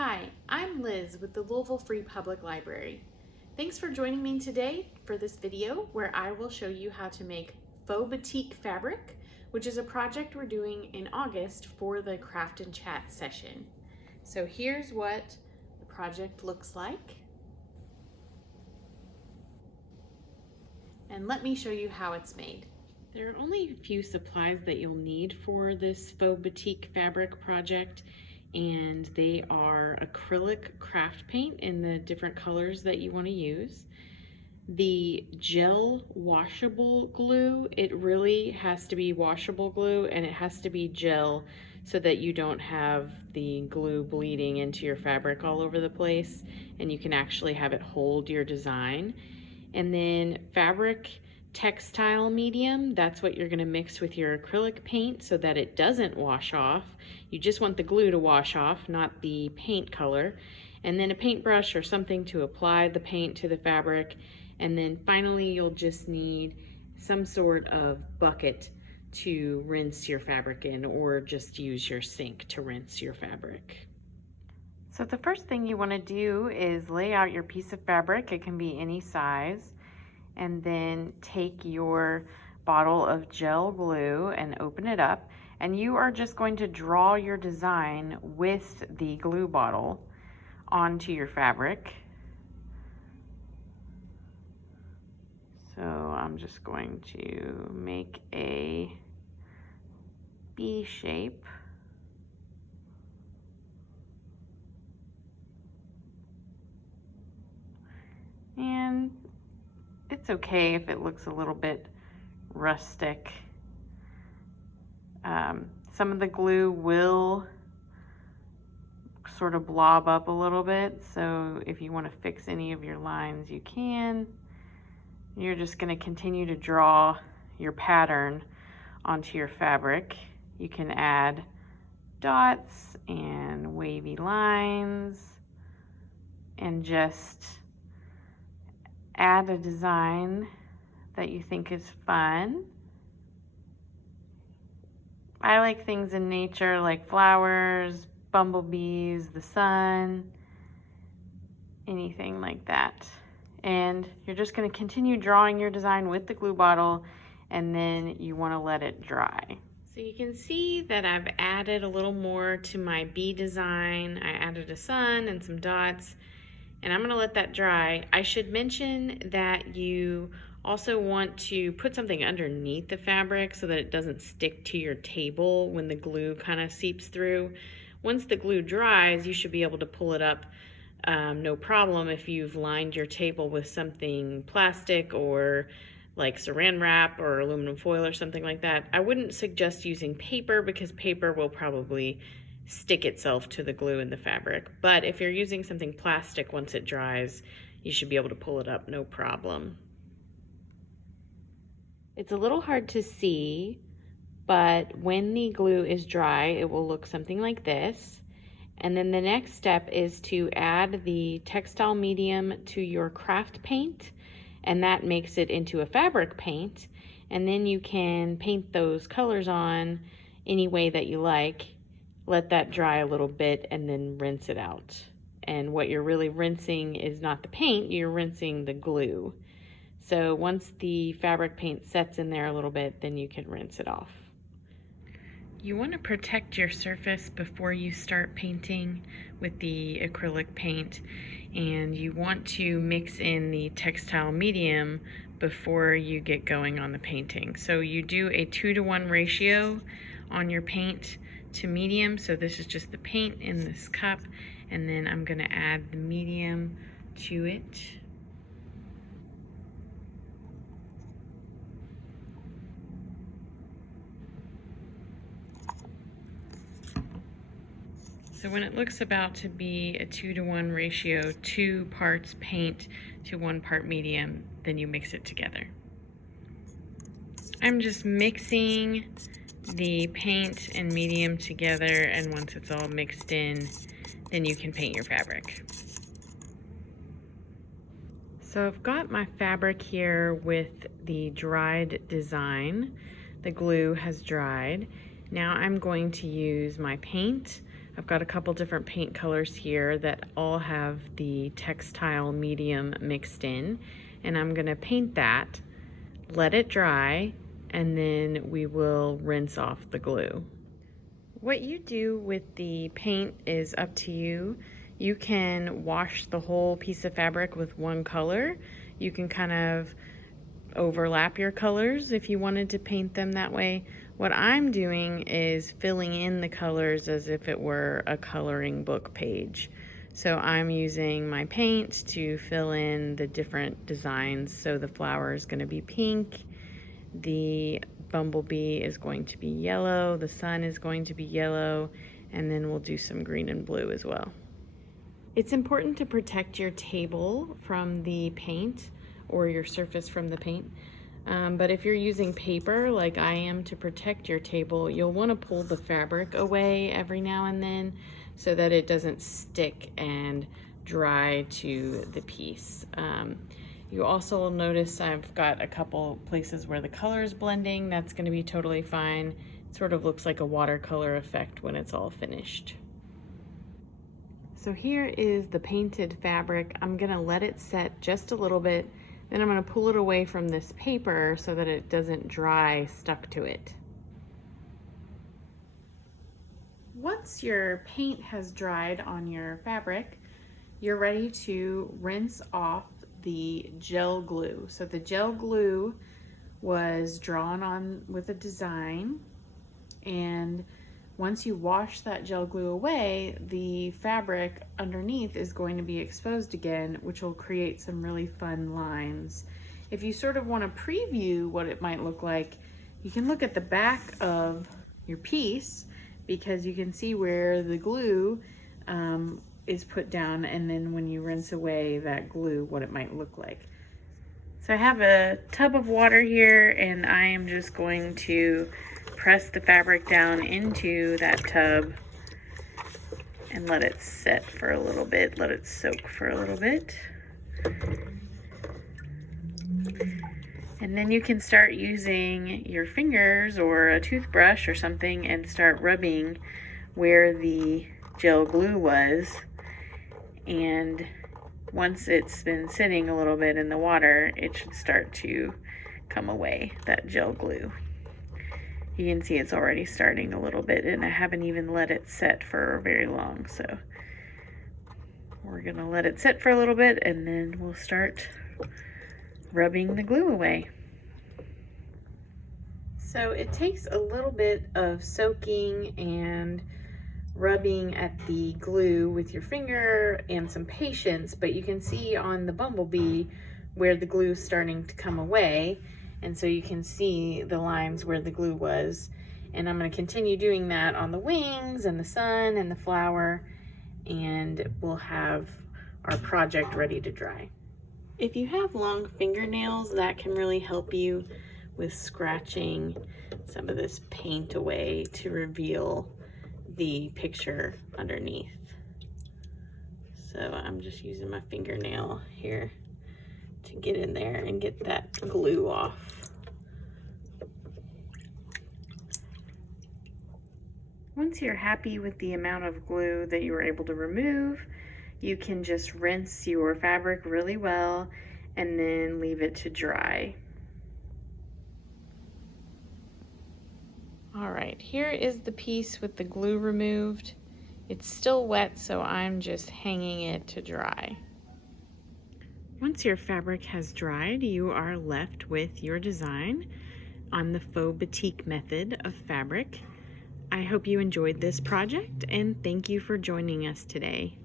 Hi, I'm Liz with the Louisville Free Public Library. Thanks for joining me today for this video where I will show you how to make faux batik fabric, which is a project we're doing in August for the Craft and Chat session. So here's what the project looks like. And let me show you how it's made. There are only a few supplies that you'll need for this faux batik fabric project, and they are acrylic craft paint in the different colors that you want to use. The gel washable glue, it really has to be washable glue, and it has to be gel so that you don't have the glue bleeding into your fabric all over the place, and you can actually have it hold your design. And then fabric textile medium, that's what you're going to mix with your acrylic paint so that it doesn't wash off. You just want the glue to wash off, not the paint color. And then a paintbrush or something to apply the paint to the fabric. And then finally you'll just need some sort of bucket to rinse your fabric in, or just use your sink to rinse your fabric. So the first thing you want to do is lay out your piece of fabric. It can be any size. And then take your bottle of gel glue and open it up. And you are just going to draw your design with the glue bottle onto your fabric. So I'm just going to make a B shape. And it's okay if it looks a little bit rustic. Some of the glue will sort of blob up a little bit, so if you want to fix any of your lines, you can. You're just going to continue to draw your pattern onto your fabric. You can add dots and wavy lines and just add a design that you think is fun. I like things in nature like flowers, bumblebees, the sun, anything like that. And you're just going to continue drawing your design with the glue bottle, and then you want to let it dry. So you can see that I've added a little more to my bee design. I added a sun and some dots, and I'm going to let that dry. I should mention that you also want to put something underneath the fabric so that it doesn't stick to your table when the glue kind of seeps through. Once the glue dries, you should be able to pull it up no problem if you've lined your table with something plastic or like saran wrap or aluminum foil or something like that. I wouldn't suggest using paper because paper will probably stick itself to the glue in the fabric. But if you're using something plastic, once it dries, you should be able to pull it up no problem. It's a little hard to see, but when the glue is dry, it will look something like this. And then the next step is to add the textile medium to your craft paint, and that makes it into a fabric paint. And then you can paint those colors on any way that you like. Let that dry a little bit and then rinse it out. And what you're really rinsing is not the paint, you're rinsing the glue. So once the fabric paint sets in there a little bit, then you can rinse it off. You want to protect your surface before you start painting with the acrylic paint, and you want to mix in the textile medium before you get going on the painting. So you do a 2-to-1 ratio on your paint to medium. So this is just the paint in this cup, and then I'm going to add the medium to it. So when it looks about to be a 2-to-1 ratio, 2 parts paint to 1 part medium, then you mix it together. I'm just mixing the paint and medium together, and once it's all mixed in, then you can paint your fabric. So I've got my fabric here with the dried design. The glue has dried. Now I'm going to use my paint. I've got a couple different paint colors here that all have the textile medium mixed in, and I'm gonna paint that, let it dry, and then we will rinse off the glue. What you do with the paint is up to you. You can wash the whole piece of fabric with one color. You can kind of overlap your colors if you wanted to paint them that way. What I'm doing is filling in the colors as if it were a coloring book page. So I'm using my paint to fill in the different designs. So the flower is going to be pink, the bumblebee is going to be yellow, the sun is going to be yellow, and then we'll do some green and blue as well. It's important to protect your table from the paint or your surface from the paint. But if you're using paper like I am to protect your table, you'll want to pull the fabric away every now and then so that it doesn't stick and dry to the piece. You also will notice I've got a couple places where the color is blending. That's going to be totally fine. It sort of looks like a watercolor effect when it's all finished. So here is the painted fabric. I'm going to let it set just a little bit. Then I'm going to pull it away from this paper so that it doesn't dry stuck to it. Once your paint has dried on your fabric, you're ready to rinse off the gel glue. So the gel glue was drawn on with a design, and once you wash that gel glue away, the fabric underneath is going to be exposed again, which will create some really fun lines. If you sort of want to preview what it might look like, you can look at the back of your piece because you can see where the glue is put down, and then when you rinse away that glue, what it might look like. So I have a tub of water here, and I am just going to press the fabric down into that tub and let it set for a little bit, let it soak for a little bit. And then you can start using your fingers or a toothbrush or something and start rubbing where the gel glue was. And once it's been sitting a little bit in the water, it should start to come away, that gel glue. You can see it's already starting a little bit, and I haven't even let it set for very long. So we're gonna let it sit for a little bit, and then we'll start rubbing the glue away. So it takes a little bit of soaking and rubbing at the glue with your finger and some patience, but you can see on the bumblebee where the glue is starting to come away, and so you can see the lines where the glue was. And I'm going to continue doing that on the wings and the sun and the flower, and we'll have our project ready to dry. If you have long fingernails, that can really help you with scratching some of this paint away to reveal the picture underneath. So I'm just using my fingernail here to get in there and get that glue off. Once you're happy with the amount of glue that you were able to remove, you can just rinse your fabric really well and then leave it to dry. All right, here is the piece with the glue removed. It's still wet, so I'm just hanging it to dry. Once your fabric has dried, you are left with your design on the faux batik method of fabric. I hope you enjoyed this project, and thank you for joining us today.